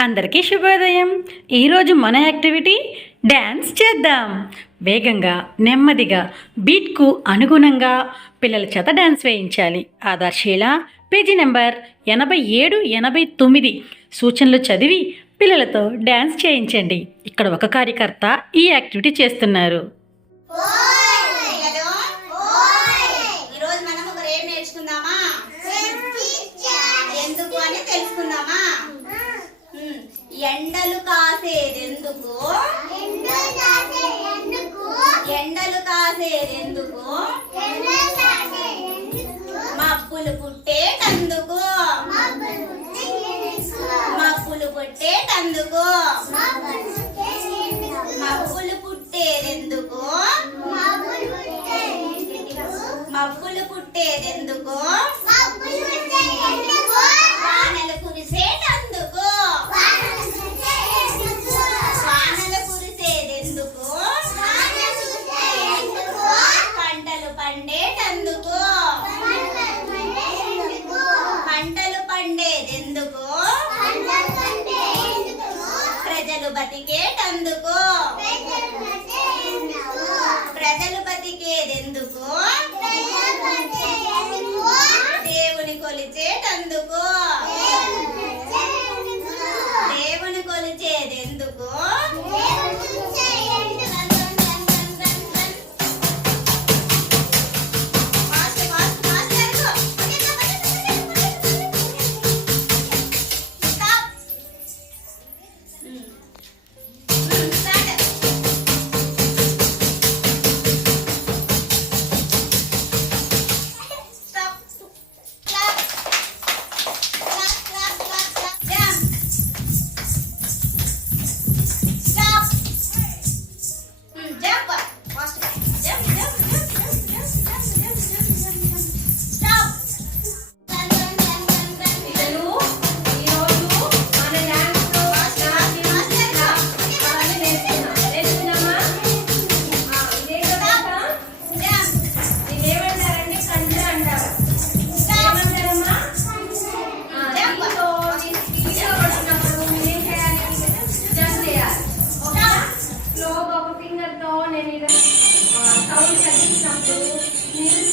అందరికీ శుభోదయం. ఈరోజు మన యాక్టివిటీ డ్యాన్స్ చేద్దాం. వేగంగా నెమ్మదిగా బీట్కు అనుగుణంగా పిల్లల చేత డ్యాన్స్ వేయించాలి. ఆధార్శీల పేజీ నెంబర్ ఎనభై ఏడు ఎనభై తొమ్మిది. సూచనలు చదివి పిల్లలతో డ్యాన్స్ చేయించండి. ఇక్కడ ఒక కార్యకర్త ఈ యాక్టివిటీ చేస్తున్నారు. హలో ఈరోజు మనం ఒక రేపు నేర్చుకుందామా? ఎందుకు అని తెలుసుకుందామా? ఎండలు కాసేదెందుకు? ఎండలు కాసేదెందుకు? మబ్బులు పుట్టేటందుకు? మబ్బులు పుట్టేటందుకు? మబ్బులు పుట్టేదెందుకు? మబ్బులు పుట్టేదెందుకు? పండేదెందుకు ప్రజలు బతికేటందుకు.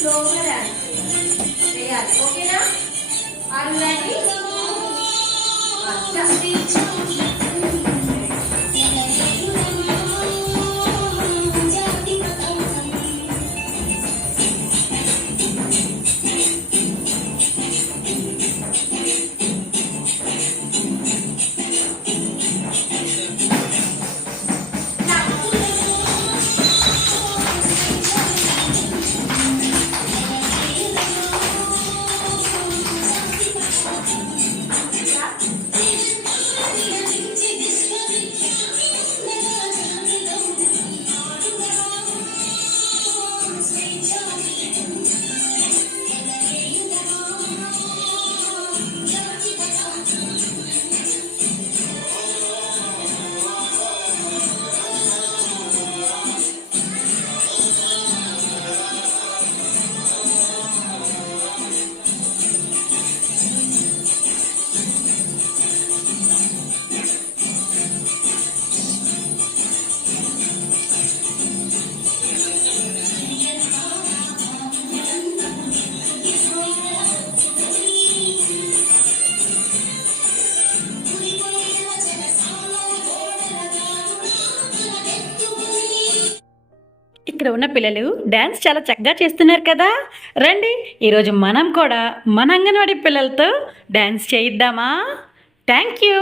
Florida. ఇక్కడ ఉన్న పిల్లలు డ్యాన్స్ చాలా చక్కగా చేస్తున్నారు కదా. రండి ఈరోజు మనం కూడా మన అంగన్వాడీ పిల్లలతో డ్యాన్స్ చేయిద్దామా? Thank you.